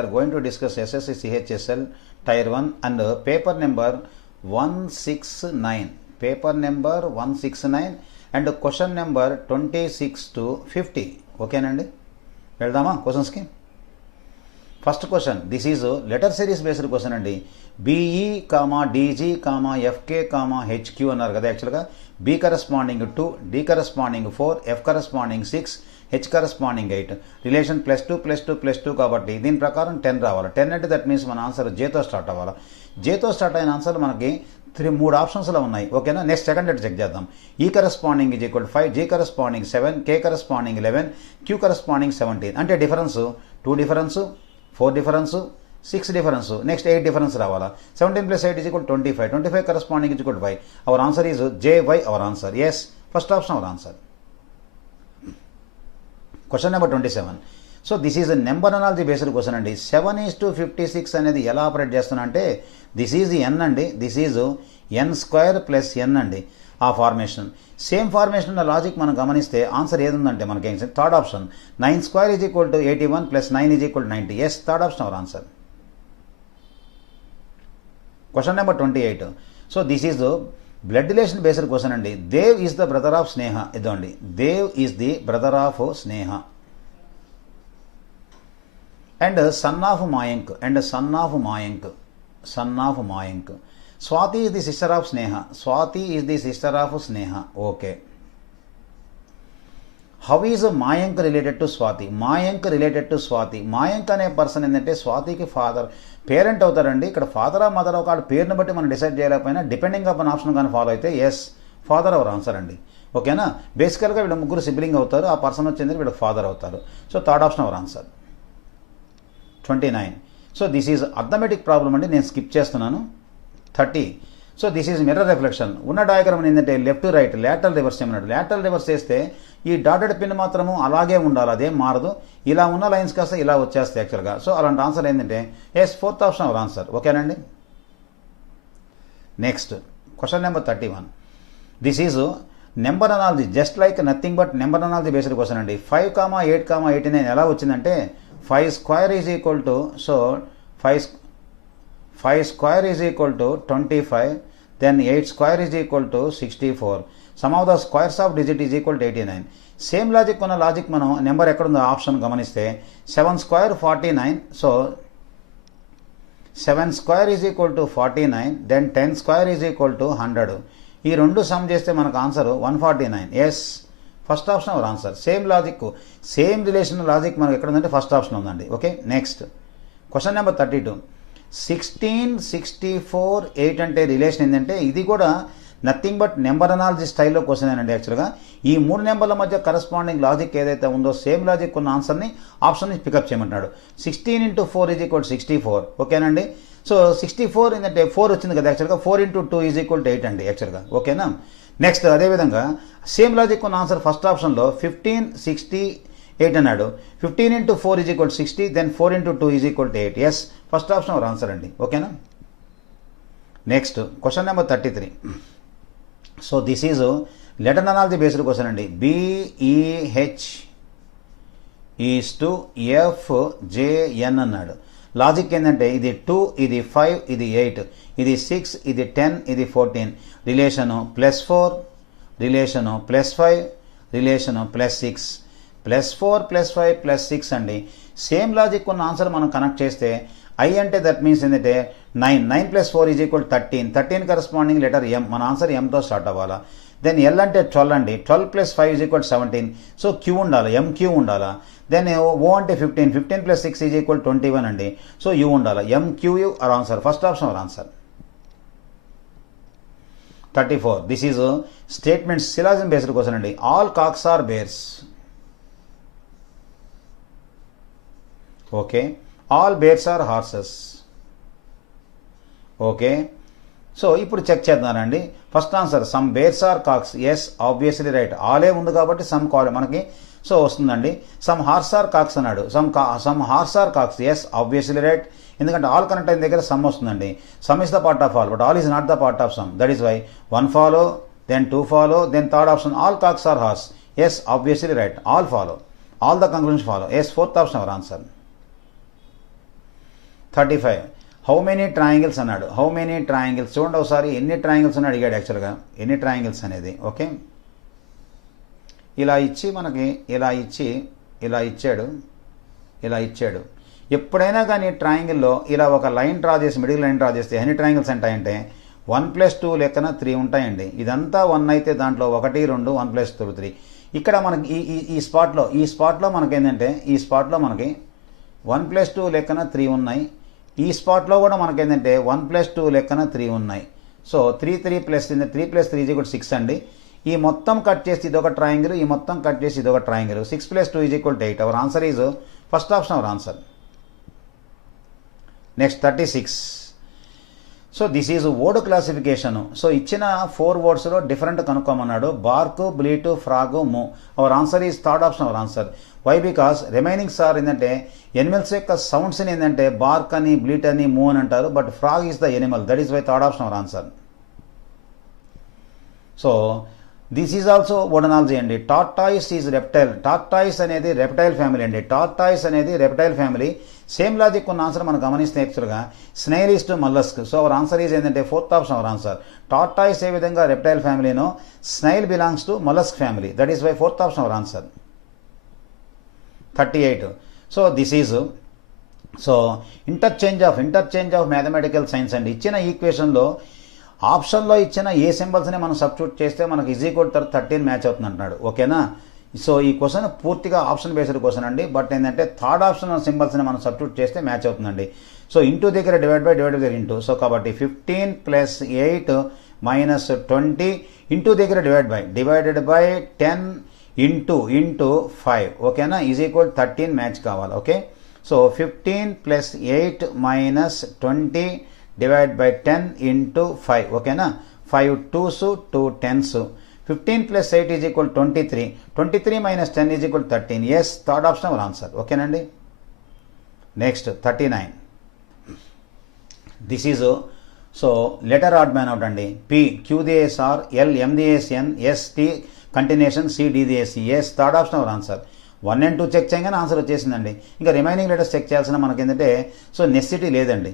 are going to discuss SSC CHSL Tier 1 and paper number 169. Paper number 169 and question number 26 to 50. Okay nandi? వెళ్దామా questions కి. First question, this is letter series based question అండి. BE comma DG comma FK comma HQ అన్నారు కదా. యాక్చువల్గా B corresponding 2, D corresponding 4, F corresponding 6, H corresponding 8. Relation +2 కాబట్టి దీని ప్రకారం 10 రావాలి. 10 అంటే దట్ మీన్స్ మన ఆన్సర్ జేతో స్టార్ట్ అవ్వాలి. జేతో స్టార్ట్ అయిన ఆన్సర్ మనకి 3 ఆప్షన్స్లో ఉన్నాయి. ఓకేనా. నెక్స్ట్ సెకండ్ డేట్ చెక్ చేద్దాం. E corresponding is equal 5, G corresponding 7, K corresponding 11, Q corresponding 17. అంటే difference 2 difference, 4 difference, 6 difference, next 8 difference రావాలా. 17 + 8 = 25. 25 corresponding = 5. Our answer is JY. Our answer yes, first option our answer. Question number 27. So this is number analogy based question అండి. 7:56 అనేది ఎలా operate చేస్తున్నా అంటే this is n అండి. This is n² + n అండి. ఆ formation same formation ఉన్న logic మనం గమనిస్తే ఆన్సర్ ఏది ఉందంటే మనకి third option 9² = 81 + 9 = 90. Yes, third option our answer. Question number 28. So this is blood relation based question అండి. Dev is the brother of Sneha. ఇదండి, Dev is the brother of Sneha and son of Mayank Swati is the sister of Sneha. Swati is the sister of Sneha. Okay. How is Mayank related to Swathi? Mayank related to Swathi. Mayank అనే person ఏంటంటే స్వాతికి father, parent అవుతారండి. ఇక్కడ father ఆ mother ఒక పేరుని బట్టి మనం డిసైడ్ చేయలేకపోయినా డిపెండింగ్ అపాన్ ఆప్షన్ కానీ ఫాలో అయితే ఎస్, ఫాదర్ అవర్ ఆన్సర్ అండి. ఓకేనా. బేసికల్గా వీళ్ళ ముగ్గురు సిబ్లింగ్ అవుతారు. ఆ పర్సన్ వచ్చింది వీళ్ళ ఫాదర్ అవుతారు. So third option our answer. 29. So this is arithmetic problem అండి, నేను స్కిప్ చేస్తున్నాను. 30. So this is mirror reflection. ఉన్న డయాగ్రామ్ ఏంటంటే left to right lateral reverse చేయమన్నాడు. లాటరల్ రివర్స్ చేస్తే ఈ డాటెడ్ పిన్ మాత్రము అలాగే ఉండాలి, అదేం మారదు. ఇలా ఉన్న లైన్స్ కాస్త ఇలా వచ్చేస్తాయి యాక్చువల్గా. సో అలాంటి ఆన్సర్ ఏంటంటే yes, fourth option our answer. ఓకేనండి. Next question number 31. This is number analogy, just like nothing but number analogy based question అండి. 5,8,89 ఎలా వచ్చిందంటే 5² is equal to, so 5² is equal to 25, then 8² is equal to 64. Sum of the squares of digit is equal to 89. Same logic ఉన్న logic మనం number ఎక్కడుందో option గమనిస్తే 7² 49. So 7² is equal to 49, then 10² is equal to 100. ఈ రెండు sum చేస్తే మనకు answer 149. Yes, first option our answer. Same logic, same relation logic మనకు ఎక్కడ ఉందంటే ఫస్ట్ ఆప్షన్ ఉందండి. ఓకే. Next question number 32. 16, 64, 8 అంటే రిలేషన్ ఏంటంటే ఇది కూడా నథింగ్ బట్ నెంబర్ అనాలజీ స్టైల్లో క్వశ్చన్ అండి. యాక్చువల్గా ఈ 3 నెంబర్ల మధ్య కరస్పాండింగ్ లాజిక్ ఏదైతే ఉందో సేమ్ లాజిక్ ఉన్న ఆన్సర్ని ఆప్షన్ని పికప్ చేయమంటున్నాడు. 16 × 4 = 64. ఓకేనండి. సో 64 ఏంటంటే 4 వచ్చింది కదా యాక్చువల్గా. 4 × 2 = 8 అండి యాక్చువల్గా. ఓకేనా. నెక్స్ట్ అదేవిధంగా సేమ్ లాజిక్ ఉన్న ఆన్సర్ ఫస్ట్ ఆప్షన్లో 15, 68 అన్నాడు. 15 × 4 = 60, then 4 × 2 = 8. Yes, first option our answer అండి. ఓకేనా. Next question number 33. So this is letter analogy based question అండి. BEH ఈజ్ టు FJN అన్నాడు. లాజిక్ ఏంటంటే ఇది 2, ఇది 5, ఇది 8, ఇది 6, ఇది 10, ఇది 14. రిలేషను +4, రిలేషను +5, రిలేషను +6, +4 +5 +6 అండి. సేమ్ లాజిక్ ఉన్న ఆన్సర్ మనం కనెక్ట్ చేస్తే I అంటే దట్ మీన్స్ ఏంటంటే 9, 9 + 4 = 13. 13 కరస్పాండింగ్ లెటర్ M. మన ఆన్సర్ M తో స్టార్ట్ అవ్వాలా. దెన్ L అంటే 12 అండి. 12 + 5 = 17. సో Q ఉండాలి, MQ ఉండాలా. దెన్ O అంటే 15, 15 + 6 = 21 అండి. సో U ఉండాలి, MQU our answer. First option our answer. 34. This is statement syllogism based question అండి. All cocks are bears. Okay. All bears are horses. Okay. So ఇప్పుడు check చేద్దానండి. First answer some bears are cocks. Yes, obviously right. ఆలే ఉంది కాబట్టి some కాల్ మనకి సో వస్తుందండి. సమ్ హార్స్ ఆర్ కాక్స్ అన్నాడు. Some horse are cocks. Yes, obviously right. ఎందుకంటే ఆల్ కనెక్ట్ అయిన దగ్గర సమ్ వస్తుందండి. Some is the part of all, but all is not the part of some. That is why 1 follow, then 2 follow, then third option all cocks are horses. Yes, obviously right. All follow, all the conclusions follow. Yes, fourth option our answer. 35. How many triangles అన్నాడు. How many triangles చూడండి ఒకసారి, ఎన్ని triangles అని అడిగాడు యాక్చువల్గా, ఎన్ని triangles అనేది. Okay, ఇలా ఇచ్చి మనకి ఇలా ఇచ్చాడు. ఎప్పుడైనా కానీ ట్రయాంగిల్లో ఇలా ఒక లైన్ డ్రా చేసి, మిడిల్ లైన్ డ్రా చేస్తే ఎన్ని ట్రయాంగిల్స్ ఉంటాయంటే 1+2 లెక్కన 3 ఉంటాయండి. ఇదంతా 1 అయితే దాంట్లో 1, 2, 1+2, 3. ఇక్కడ మనకి ఈ స్పాట్లో మనకి ఏంటంటే, ఈ స్పాట్లో మనకి 1+2 లెక్కన 3 ఉన్నాయి. ఈ స్పాట్లో కూడా మనకి ఏంటంటే 1+2 లెక్కన 3 ఉన్నాయి. సో 3 + 3 = 6 అండి. ఈ మొత్తం కట్ చేసి ఇదొక ట్రయాంగిల్, ఈ మొత్తం కట్ చేసి ఇదొక triangle. 6 + 2 = 8. Our answer is first option our answer. Next 36. So this is word classification. So ఇచ్చిన 4 వర్డ్స్లో డిఫరెంట్ కనుక్కోమన్నాడు. Bark, bleat, frog, moo. Our answer is third option our answer. Why? Because remainings are ఏంటంటే animals యొక్క సౌండ్స్ని ఏంటంటే BARC అని, బ్లీట్ అని, moo అని అంటారు. But frog is the animal. That is why third option our answer. So this is also word analogy అండి. Tortoise is reptile. Tortoise అనేది రెప్టైల్ ఫ్యామిలీ అండి. టార్టాయిస్ అనేది రెప్టైల్ ఫ్యామిలీ. సేమ్ లాజిక్ ఉన్న ఆన్సర్ మనం గమనిస్తే యాక్చువల్గా snail is to mollusc. So our answer is ఏంటంటే fourth option our answer. Tortoise ఏ విధంగా రెప్టైల్ ఫ్యామిలీనో snail belongs to mollusc family. That is why fourth option our answer. 38. So this is interchange of mathematical science అండి. ఇచ్చిన ఈక్వేషన్లో ఆప్షన్లో ఇచ్చిన ఏ సింబల్స్ని మనం substitute చేస్తే మనకి =13 మ్యాచ్ అవుతుంది అంటున్నాడు. ఓకేనా? సో ఈ క్వశ్చన్ పూర్తిగా ఆప్షన్ బేస్డ్ క్వశ్చన్ అండి. బట్ ఏంటంటే థర్డ్ ఆప్షన్ సింబల్స్ని మనం సబ్స్టిట్యూట్ చేస్తే మ్యాచ్ అవుతుందండి. సో ఇంటూ దగ్గర డివైడ్ బై ఇంటూ. సో కాబట్టి 15 + 8 - 20 ఇంటూ దగ్గర డివైడెడ్ బై 10 ఇంటూ 5. ఓకేనా? = 13 మ్యాచ్ కావాలి. Okay, so 15 + 8 - 20 divide by 10 into 5. ఓకేనా? 5 2s 2 10s. 15 + 8 = 23. 23 - 10 = 13. Yes, third option our answer. ఓకేనండి. Next 39. This is letter odd man out అండి. P Q the SR, L M the SN, S T continuation, C D the SC. Yes, third option our answer. 1 and 2 check చేయగానే ఆన్సర్ వచ్చేసిందండి. ఇంకా remaining letters check చేయాల్సిన మనకి ఏంటంటే necessity లేదండి.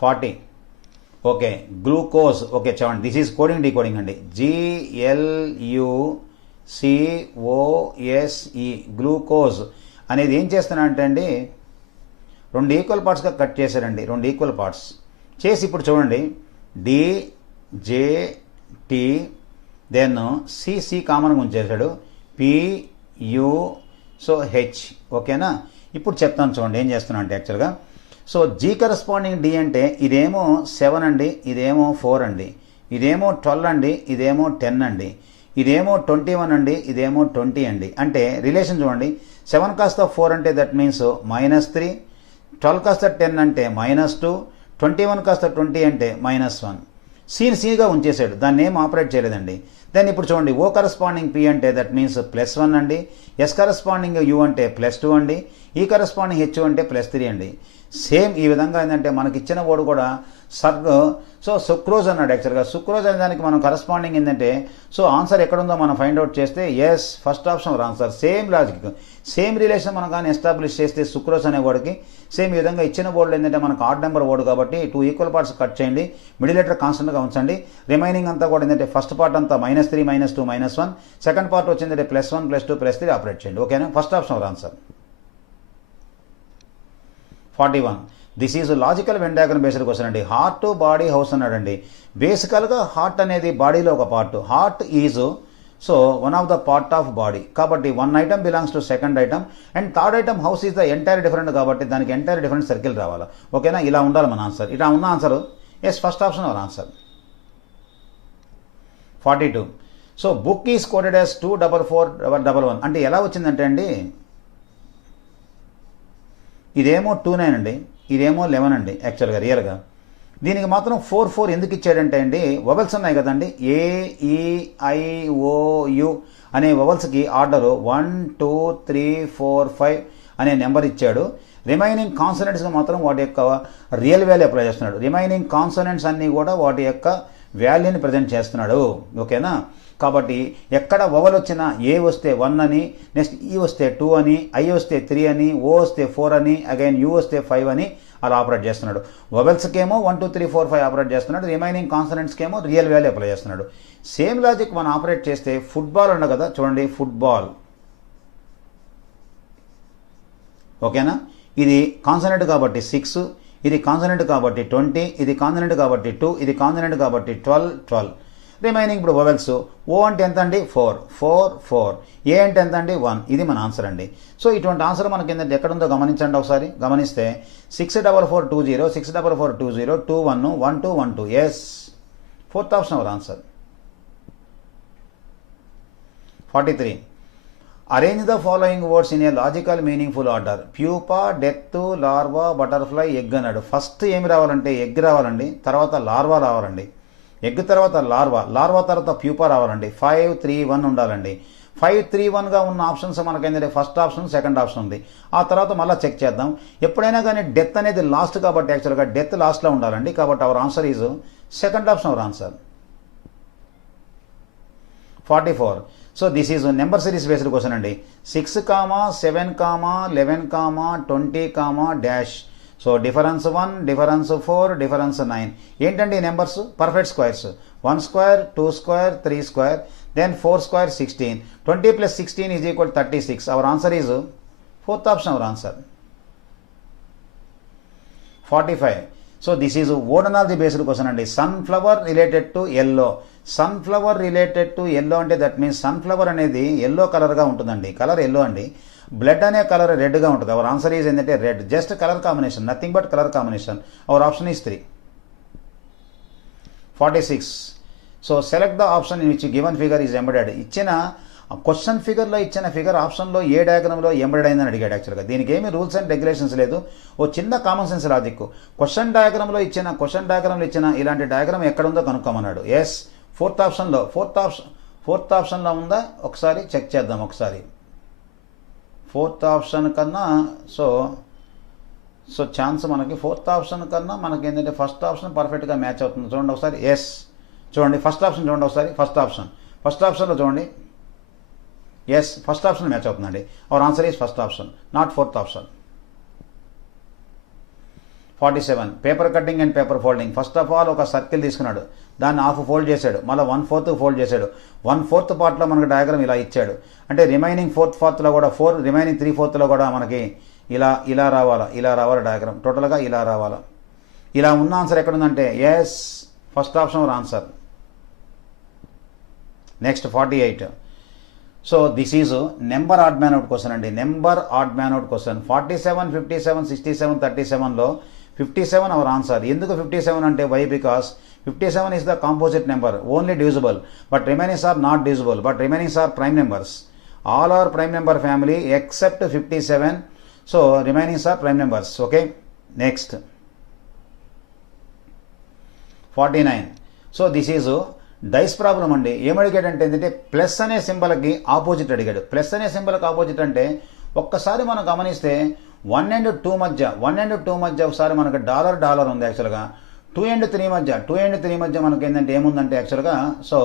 40. Okay, glucose. Okay, చూడండి, దిస్ ఈజ్ కోడింగ్ డీకోడింగ్ అండి. GLUCOSE గ్లూకోజ్ అనేది ఏం చేస్తున్నానంటే అండి 2 ఈక్వల్ పార్ట్స్గా కట్ చేశారండి. 2 ఈక్వల్ పార్ట్స్ చేసి ఇప్పుడు చూడండి DJT దెన్ CC కామన్గా ఉంచేసాడు. PU so H. ఓకేనా? ఇప్పుడు చెప్తాను చూడండి ఏం చేస్తున్నా అంటే యాక్చువల్గా. సో G కరస్పాండింగ్ D అంటే ఇదేమో 7 అండి, ఇదేమో 4 అండి, ఇదేమో 12 అండి, ఇదేమో 10 అండి, ఇదేమో 21 అండి, ఇదేమో 20 అండి. అంటే రిలేషన్ చూడండి, 7 కాస్త 4 అంటే దట్ మీన్స్ -3, 12 కాస్త 10 అంటే -2, 21 కాస్త 20 అంటే -1. Cగా ఉంచేసాడు, దాన్ని ఏం ఆపరేట్ చేయలేదండి. దెన్ ఇప్పుడు చూడండి O కరస్పాండింగ్ P అంటే దట్ మీన్స్ +1 అండి, S కరస్పాండింగ్ U అంటే +2 అండి, E కరస్పాండింగ్ H అంటే +3 అండి. సేమ్ ఈ విధంగా ఏంటంటే మనకి ఇచ్చిన వర్డ్ కూడా సుక్రోజ్ అన్నాడు. యాక్చువల్గా సుక్రోజ్ అనే దానికి మనం కరస్పాండింగ్ ఏంటంటే ఆన్సర్ ఎక్కడుందో మనం ఫైండ్ అవుట్ చేస్తే yes, first option our answer. Same logic, same relation మనం కానీ ఎస్టాబ్లిష్ చేస్తే సుక్రోజ్ అనే వర్డ్కి సేమ్ ఈ విధంగా ఇచ్చిన వర్డ్ ఏంటంటే మనకు ఆడ్ నెంబర్ వర్డ్ కాబట్టి 2 ఈక్వల్ పార్ట్స్ కట్ చేయండి, మిడిల్ లెటర్ కాన్స్టెంట్గా ఉంచండి. రిమైనింగ్ అంతా కూడా ఏంటంటే ఫస్ట్ పార్ట్ అంతా -3 -2 -1, సెకండ్ పార్ట్ వచ్చిందంటే +1 +2 +3 ఆపరేట్ చేయండి. ఓకేనా? First option our answer. 41. This is logical when diagram based question అండి. హార్ట్, బాడీ, హౌస్ అన్నాడండి. బేసికల్గా హార్ట్ అనేది బాడీలో ఒక part. Heart is one of the part of body కాబట్టి 1 item belongs to second item and third item house is the entire different కాబట్టి దానికి entire different circle రావాలి. ఓకేనా? ఇలా ఉండాలి మన ఆన్సర్. ఇలా ఉన్న answer yes, first option our answer. 42. Book is coded as 24411 అంటే ఎలా వచ్చిందంటే అండి ఇదేమో 29 అండి, ఇదేమో 11 అండి. యాక్చువల్గా రియల్గా దీనికి మాత్రం 4 ఎందుకు ఇచ్చాడంటే అండి వవెల్స్ ఉన్నాయి కదండి, AEIOU అనే వవెల్స్కి ఆర్డరు 1 2 3 4 5 అనే నెంబర్ ఇచ్చాడు. రిమైనింగ్ కాన్సనెంట్స్గా మాత్రం వాటి యొక్క రియల్ వాల్యూ అప్లై చేస్తున్నాడు. రిమైనింగ్ కాన్సనెంట్స్ అన్నీ కూడా వాటి యొక్క వాల్యూని ప్రజెంట్ చేస్తున్నాడు. ఓకేనా? కాబట్టి ఎక్కడ వవల్ వచ్చినా ఏ వస్తే 1 అని, నెక్స్ట్ ఈ వస్తే 2 అని, ఐ వస్తే 3 అని, ఓ వస్తే 4 అని, అగైన్ యూ వస్తే 5 అని అలా ఆపరేట్ చేస్తున్నాడు. వవెల్స్కేమో 1 2 3 4 5 ఆపరేట్ చేస్తున్నాడు. రిమైనింగ్ కాన్సనెంట్స్కేమో రియల్ వాల్యూ అప్లై చేస్తున్నాడు. సేమ్ లాజిక్ మనం ఆపరేట్ చేస్తే ఫుట్బాల్ ఉండదు కదా, చూడండి ఫుట్బాల్, ఓకేనా. ఇది కాన్సనెంట్ కాబట్టి 6, ఇది కాన్సనెంట్ కాబట్టి 20, ఇది కాన్సనెంట్ కాబట్టి 2, ఇది కాన్సనెంట్ కాబట్టి 12. రిమైనింగ్ ఇప్పుడు వవెల్స్. ఓ అంటే ఎంత అండి 4. ఏ అంటే ఎంత అండి 1. ఇది మన ఆన్సర్ అండి. సో ఇటువంటి ఆన్సర్ మనకి ఏంటంటే ఎక్కడుందో గమనించండి ఒకసారి. గమనిస్తే 64420, 64420, 21, 1212. Yes, fourth option our answer. 43. Arrange the following words in a logical meaningful order. Pupa, death, larva, butterfly, egg అన్నాడు. ఫస్ట్ ఏమి రావాలంటే ఎగ్ రావాలండి, తర్వాత లార్వా రావాలండి. ఎగ్ తర్వాత లార్వా తర్వాత ప్యూపా రావాలండి. 5 3 1 ఉండాలండి. 5 3 1గా ఉన్న ఆప్షన్స్ మనకేంటంటే ఫస్ట్ ఆప్షన్, సెకండ్ ఆప్షన్ ఉంది. ఆ తర్వాత మళ్ళీ చెక్ చేద్దాం. ఎప్పుడైనా కానీ డెత్ అనేది లాస్ట్ కాబట్టి యాక్చువల్గా డెత్ లాస్ట్లో ఉండాలండి. కాబట్టి our answer is second option our answer. 44. So this is number series based question అండి. 6, 7, 11, 20, dash. So difference 1, difference 4, difference 9. ఏంటండి numbers? Perfect squares. 1 square, 2 square, 3 square, then 4 square 16. 20 + 16 is equal 36. Our answer is fourth option our answer. 45. So this is word analogy based question అండి. Sunflower related to yellow. Sunflower related to yellow అంటే that means sunflower అనేది yellow కలర్గా ఉంటుందండి. Colour yellow అండి. Blood అనే colour రెడ్గా ఉంటుంది. Our answer is ఏంటంటే red. Just colour combination, nothing but colour combination. Our option is 3. 46. So select the option in which given figure is embedded. ఇచ్చిన question ఫిగర్లో ఇచ్చిన ఫిగర్ ఆప్షన్లో ఏ డయాగ్రామ్లో ఎంబెడెడ్ అయిందని అడిగాడు. యాక్చువల్గా దీనికి ఏమి రూల్స్ అండ్ రెగ్యులేషన్స్ లేదు. ఓ చిన్న కామన్ సెన్స్ లాజిక్. క్వశ్చన్ డయాగ్రామ్లో ఇచ్చిన ఇలాంటి డయాగ్రామ్ ఎక్కడుందో కనుక్కోమన్నాడు. ఎస్, ఫోర్త్ ఆప్షన్లో ఉందా ఒకసారి చెక్ చేద్దాం. ఒకసారి ఫోర్త్ ఆప్షన్ కన్నా సో ఛాన్స్ మనకి ఫోర్త్ ఆప్షన్ కన్నా మనకి ఏంటంటే ఫస్ట్ ఆప్షన్ పర్ఫెక్ట్గా మ్యాచ్ అవుతుంది. చూడండి ఒకసారి. ఎస్, చూడండి ఫస్ట్ ఆప్షన్ చూడండి ఒకసారి. ఫస్ట్ ఆప్షన్లో చూడండి. ఎస్, ఫస్ట్ ఆప్షన్ మ్యాచ్ అవుతుందండి. Hour answer is first option, not fourth option. 47. Paper cutting and paper folding. First of all ఒక సర్కిల్ తీసుకున్నాడు, దాన్ని హాఫ్ ఫోల్డ్ చేశాడు, మళ్ళీ 1/4 ఫోల్డ్ చేశాడు. 1/4 పార్ట్లో మనకు డయాగ్రామ్ ఇలా ఇచ్చాడు. అంటే రిమైనింగ్ 4/4లో కూడా రిమైనింగ్ 3/4లో కూడా మనకి ఇలా రావాలి డయాగ్రామ్. టోటల్గా ఇలా రావాలా. ఇలా ఉన్న ఆన్సర్ ఎక్కడుందంటే yes, first option our answer. Next 48. So this is number odd man out question అండి. Number odd man out question. 47, 57, 67, 37లో 57 అవర్ ఆన్సర్. ఎందుకు 57 అంటే why? Because 57 is the composite number, only divisible, but remaining are not divisible, but remaining are prime numbers. All are prime number family except 57. So remaining are prime numbers. Okay, next 49. So this is dice problem అండి. ఏమడిగాడంటే ఏంటంటే plus అనే సింబల్కి opposite అడిగాడు. Plus అనే సింబల్కి opposite అంటే ఒక్కసారి మనం గమనిస్తే 1 and 2 మధ్య ఒకసారి మనకు డాలర్ ఉంది యాక్చువల్గా. 2 and 3 మధ్య మనకి ఏంటంటే ఏముందంటే యాక్చువల్గా సో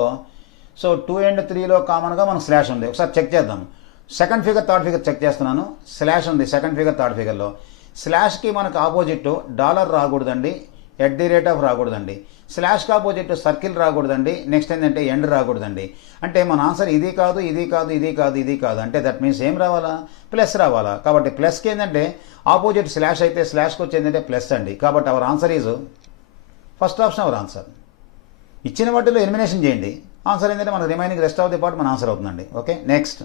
2 and 3లో కామన్గా మనకు స్లాష్ ఉంది. ఒకసారి చెక్ చేద్దాం. Second figure third figure check చేస్తున్నాను. స్లాష్ ఉంది సెకండ్ ఫిగర్ థర్డ్ ఫిగర్లో. స్లాష్కి మనకు ఆపోజిట్ డాలర్ రాకూడదండి, @ రాకూడదండి. స్లాష్కి ఆపోజిట్ సర్కిల్ రాకూడదండి. నెక్స్ట్ ఏంటంటే ఎండ్ రాకూడదండి. అంటే మన ఆన్సర్ ఇది కాదు. అంటే దట్ మీన్స్ ఏం రావాలా? ప్లస్ రావాలా. కాబట్టి ప్లస్కి ఏంటంటే ఆపోజిట్ స్లాష్ అయితే స్లాష్కి వచ్చేందంటే ప్లస్ అండి. కాబట్టి our answer is first option our answer. ఇచ్చిన వాటిలో ఎలిమినేషన్ చేయండి. ఆన్సర్ ఏంటంటే మన remaining rest of the part మన ఆన్సర్ అవుతుందండి. Okay, next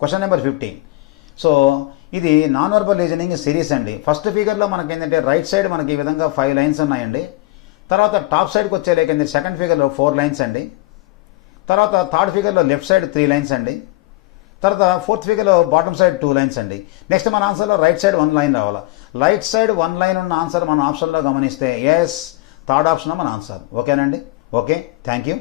question number 15. So ఇది నాన్ వర్బల్ రీజనింగ్ సిరీస్ అండి. ఫస్ట్ ఫిగర్లో మనకి ఏంటంటే రైట్ సైడ్ మనకి ఈ విధంగా 5 లైన్స్ ఉన్నాయండి. తర్వాత టాప్ సైడ్కి వచ్చేలేకండి సెకండ్ ఫిగర్లో 4 లైన్స్ అండి. తర్వాత థర్డ్ ఫిగర్లో లెఫ్ట్ సైడ్ 3 లైన్స్ అండి. తర్వాత ఫోర్త్ ఫిగర్లో బాటమ్ సైడ్ 2 లైన్స్ అండి. నెక్స్ట్ మన ఆన్సర్లో రైట్ సైడ్ 1 లైన్ రావాలా. రైట్ సైడ్ 1 లైన్ ఉన్న ఆన్సర్ మన ఆప్షన్లో గమనిస్తే ఎస్, థర్డ్ ఆప్షన్ మన ఆన్సర్. ఓకేనండి. Okay, thank you.